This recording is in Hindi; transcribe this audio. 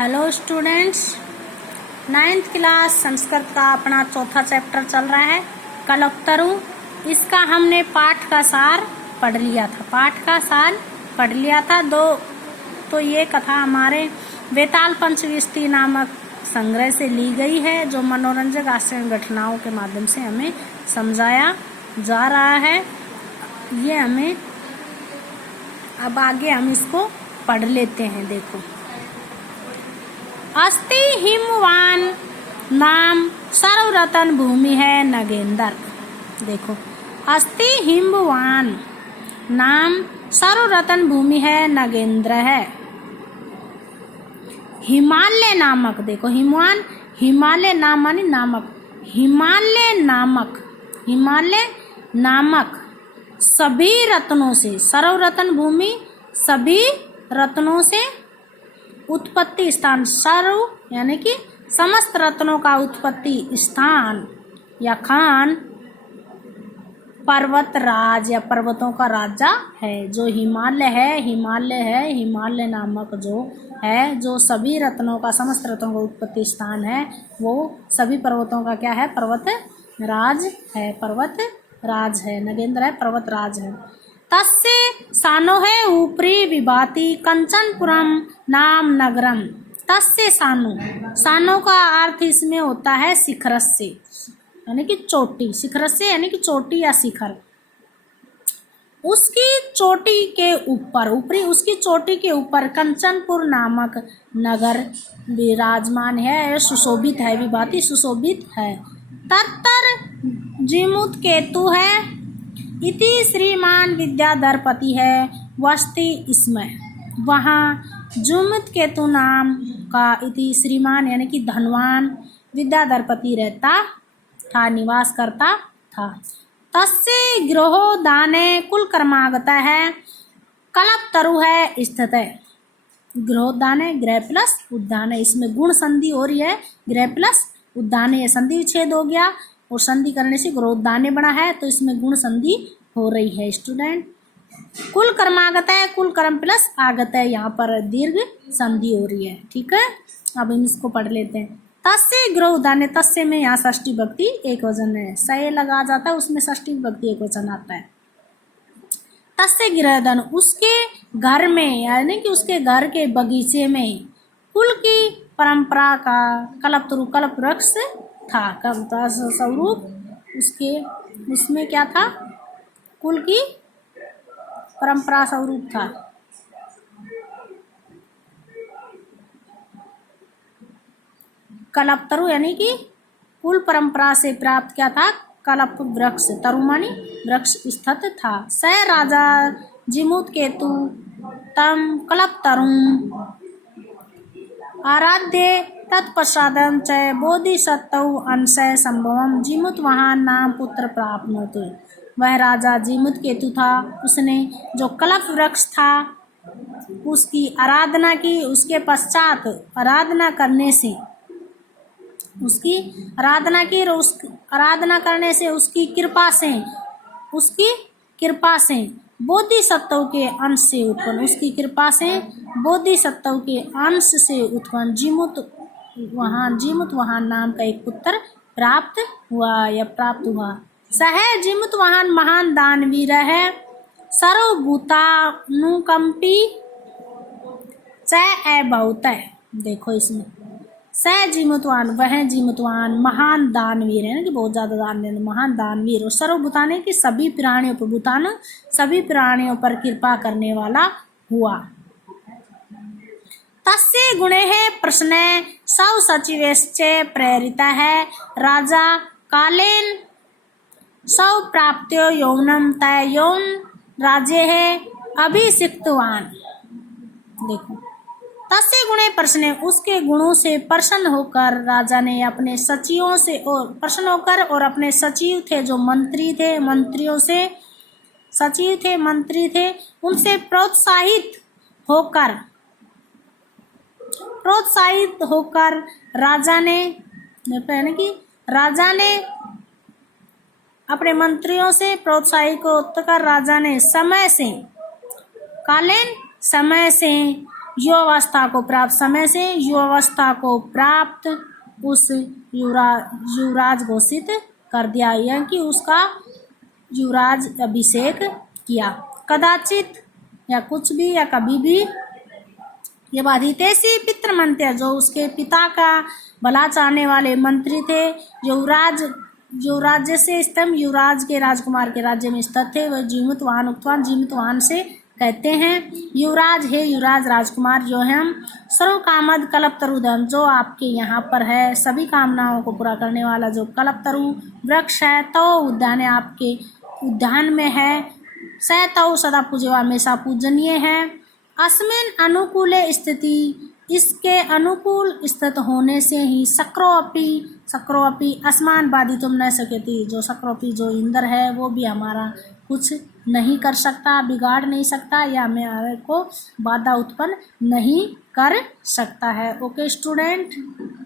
Hello students, 9th class Sanskrit का अपना चौथा चैप्टर चल रहा है कल्पतरु। इसका हमने पाठ का सार पढ़ लिया था। तो ये कथा हमारे वेताल पंचविंशति नामक संग्रह से ली गई है, जो मनोरंजक हास्य घटनाओं के माध्यम से हमें समझाया जा रहा है। ये हमें अब आगे हम इसको पढ़ लेते हैं। देखो, अस्ति हिमवान नाम सर्वरतन भूमि है नगेंद्र। देखो, अस्ति हिमवान नाम सर्वरतन भूमि है नगेंद्र है। हिमालय नामक, देखो हिमवान, हिमालय नाम मानी नामक, हिमालय नामक सभी रत्नों से, सर्वरतन भूमि सभी रत्नों से उत्पत्ति स्थान, सर्व यानी कि समस्त रत्नों का उत्पत्ति स्थान या खान पर्वत राज या पर्वतों का राजा है, जो हिमालय नामक जो है, जो सभी रत्नों का, समस्त रत्नों का उत्पत्ति स्थान है, वो सभी पर्वतों का क्या है? पर्वत राज है, नगेंद्र है, पर्वत राज है। तस्य सानो है ऊपरी विभाति कंचनपुरम नाम नगरम। तस्य सानो का अर्थ इसमें होता है शिखरस्य, यानी कि चोटी, शिखरस्य यानी कि चोटी या शिखर। उसकी चोटी के ऊपर, उसकी चोटी के ऊपर कंचनपुर नामक नगर विराजमान है, सुशोभित है, विभाति सुशोभित है। तत्तर जीमूत केतु है, इति श्रीमान विद्याधरपति है वस्ति इसमें। वहाँ जुमत केतु नाम का इति श्रीमान यानी कि धनवान विद्याधरपति रहता था, निवास करता था। तस्य गृहो दाने कुल कर्मागता है, कल्पतरु है स्थित है। गृहोदाने, गृह प्लस उद्याने, इसमें गुण संधि हो रही है, गृह प्लस उद्याने, संधि विच्छेद हो गया और संधि करने से गृहोदाने बना है, तो इसमें गुण संधि हो रही है स्टूडेंट। कुल कर्मागत है, कुल कर्म प्लस आगत है, यहाँ पर दीर्घ संधि हो रही है। ठीक है, अब हम इसको पढ़ लेते हैं। तस्य गृहोदाने, तस्य में यहाँ षष्ठी विभक्ति एक वचन है, सय लगा जाता है, उसमें षष्ठी विभक्ति एक वचन आता है। तस्य गृहदान, उसके घर में यानी कि उसके घर के बगीचे में कुल की परंपरा का कल्पतरु, कल्प वृक्ष था, स्वरूप उसमें क्या था? कुल की परंपरा स्वरूप था। कल्पतरु यानी कि कुल परंपरा से प्राप्त क्या था? कल्प वृक्ष, तरुमानी वृक्ष स्थित था। स राजा जीमूत केतु तम कल्पतरुम आराध्य तत्पश्चादम च बोधिसत्व अंशय संभवम जीमूत वहां नाम पुत्र प्राप्त। वह राजा जीमूत केतु था, उसने जो कल्प वृक्ष था उसकी आराधना की, उसके पश्चात आराधना करने से, उसकी आराधना की और उस आराधना करने से उसकी कृपा से बोधिसत्व के अंश से उत्पन्न, उसकी कृपा से बोधिसत्व के अंश से उत्पन्न जीमूत वहान नाम का एक पुत्र प्राप्त हुआ। सह जीमूत वहान महान दानवीर है, सर्वभूतानुकंपी च अभूत है। देखो इसमें सह जीमूतवान, वह जीमूतवान महान दानवीर है ना, कि बहुत ज्यादा दान, महान दानवीर, और सर्वभूतान है कि सभी प्राणियों पर, भूतान सभी प्राणियों पर कृपा करने वाला हुआ। तस्य गुणे है प्रश्न सौ सचिवेश्च प्रेरिता है, राजा कालेन सौ प्राप्त्यो यौनम तय यौन राज्य है अभिषिक्तवान। देखो, तस्य गुणे प्रश्न, उसके गुणों से प्रसन्न होकर राजा ने अपने सचिवों से और अपने सचिव थे, जो मंत्री थे, उनसे प्रोत्साहित होकर राजा ने अपने मंत्रियों से प्रोत्साहित होकर राजा ने समय से युवावस्था को प्राप्त समय से युवावस्था को प्राप्त उस युवराज घोषित कर दिया, यानी कि उसका युवराज अभिषेक किया। कदाचित या कुछ भी या कभी भी, ये बाधितेसी पितृमंत्य, जो उसके पिता का भला चाहने वाले मंत्री थे, युवराज से स्तंभ, युवराज के राजकुमार के राज्य में स्थित थे, वह जीवित वाहन उक्तवान, जीवित वाहन से कहते हैं। युवराज है, युवराज राजकुमार जो है, हम सर्व कामद कल्पतरुधम, जो आपके यहाँ पर है सभी कामनाओं को पूरा करने वाला जो कल्पतरु वृक्ष है, तो उद्यान आपके उद्यान में है, सहतौ सदा पूज्य, हमेशा पूजनीय है। अस्मिन अनुकूले स्थिति, इसके अनुकूल स्थित होने से ही सक्रोपी अस्मान बाधितुम न सकती, जो सक्रोपी जो इंद्र है वो भी हमारा कुछ नहीं कर सकता, बिगाड़ नहीं सकता या हमारे को बाधा उत्पन्न नहीं कर सकता है। Okay student.